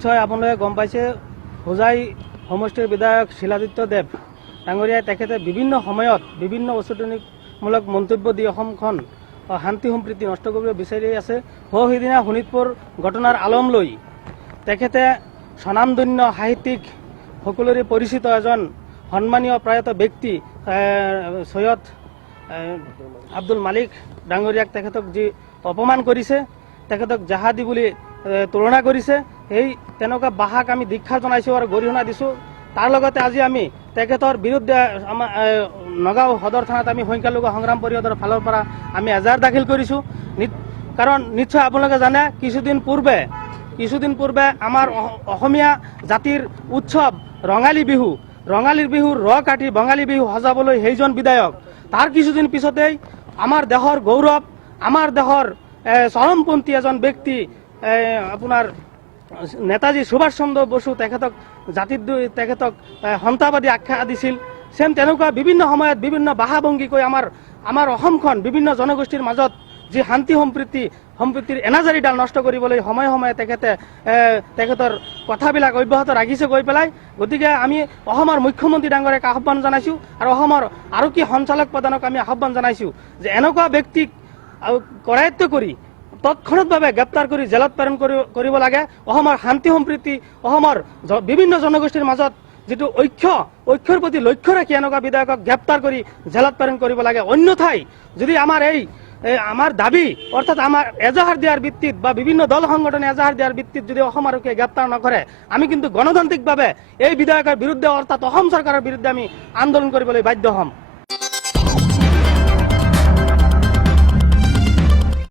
নিশ্চয় আপোনালোকে গম পাইছে হোজাই সমষ্টিৰ বিধায়ক শিলাদিত্য দেৱ ডাঙৰীয়াই তেখেতে বিভিন্ন সময়ত বিভিন্ন উচতনিমূলক মন্তব্য দি অসমখন শান্তি সম্প্ৰীতি নষ্ট কৰিব বিচাৰি আছে। সিদিনা শোণিতপুৰ ঘটনাৰ আলম লৈ তেখেতে স্বনামধন্য সাহিত্যিক সকলোৰে পৰিচিত এজন সন্মানীয় প্ৰয়াত ব্যক্তি সৈয়দ আব্দুল মালিক ডাঙৰীয়াক তেখেতক যি অপমান কৰিছে, তেখেতক জাহাদী বুলি তুলনা কৰিছে, সেই তেনেকুৱা ভাষাক আমি দীক্ষা জনাইছোঁ আৰু গৰিহণা দিছোঁ। তাৰ লগতে আজি আমি তেখেতৰ বিৰুদ্ধে আমাৰ নগাঁও সদৰ থানাত আমি সংখ্যালঘু সংগ্ৰাম পৰিষদৰ ফালৰ পৰা আমি এজাহাৰ দাখিল কৰিছোঁ। কাৰণ নিশ্চয় আপোনালোকে জানে কিছুদিন পূৰ্বে আমাৰ অসমীয়া জাতিৰ উৎসৱ ৰঙালী বিহুৰ ৰ কাটি বঙালী বিহু সজাবলৈ সেইজন বিধায়ক তাৰ কিছুদিন পিছতেই আমাৰ দেশৰ গৌৰৱ, আমাৰ দেশৰ চৰমপন্থী এজন ব্যক্তি আপোনাৰ নেতাজী সুভাষ চন্দ্ৰ বসু তেখেতক সন্ত্ৰাসবাদী আখ্যা দিছিল। চেম তেনেকুৱা বিভিন্ন সময়ত বিভিন্ন ভাষাভংগী কৈ আমাৰ অসমখন বিভিন্ন জনগোষ্ঠীৰ মাজত যি শান্তি সম্প্ৰীতিৰ এনাজাৰীডাল নষ্ট কৰিবলৈ সময়ে সময়ে তেখেতৰ কথাবিলাক অব্যাহত ৰাখিছে গৈ পেলাই। গতিকে আমি অসমৰ মুখ্যমন্ত্ৰী ডাঙৰীয়াক আহ্বান জনাইছোঁ আৰু অসমৰ আৰক্ষী সঞ্চালক প্ৰধানক আমি আহ্বান জনাইছোঁ যে এনেকুৱা ব্যক্তিক কৰায়ত্ব কৰি তৎক্ষণাৎভাৱে গ্ৰেপ্তাৰ কৰি জেলত প্ৰেৰণ কৰিব লাগে। অসমৰ শান্তি সম্প্ৰীতি, অসমৰ বিভিন্ন জনগোষ্ঠীৰ মাজত যিটো ঐক্যৰ প্ৰতি লক্ষ্য ৰাখি এনেকুৱা বিধায়কক গ্ৰেপ্তাৰ কৰি জেলত প্ৰেৰণ কৰিব লাগে। অন্যথাই যদি আমাৰ দাবী অৰ্থাৎ আমাৰ এজাহাৰ দিয়াৰ ভিত্তিত বা বিভিন্ন দল সংগঠনে এজাহাৰ দিয়াৰ ভিত্তিত যদি অসম আৰক্ষীয়ে গ্ৰেপ্তাৰ নকৰে, আমি কিন্তু গণতান্ত্ৰিকভাৱে এই বিধায়কৰ বিৰুদ্ধে অৰ্থাৎ অসম চৰকাৰৰ বিৰুদ্ধে আমি আন্দোলন কৰিবলৈ বাধ্য হ'ম।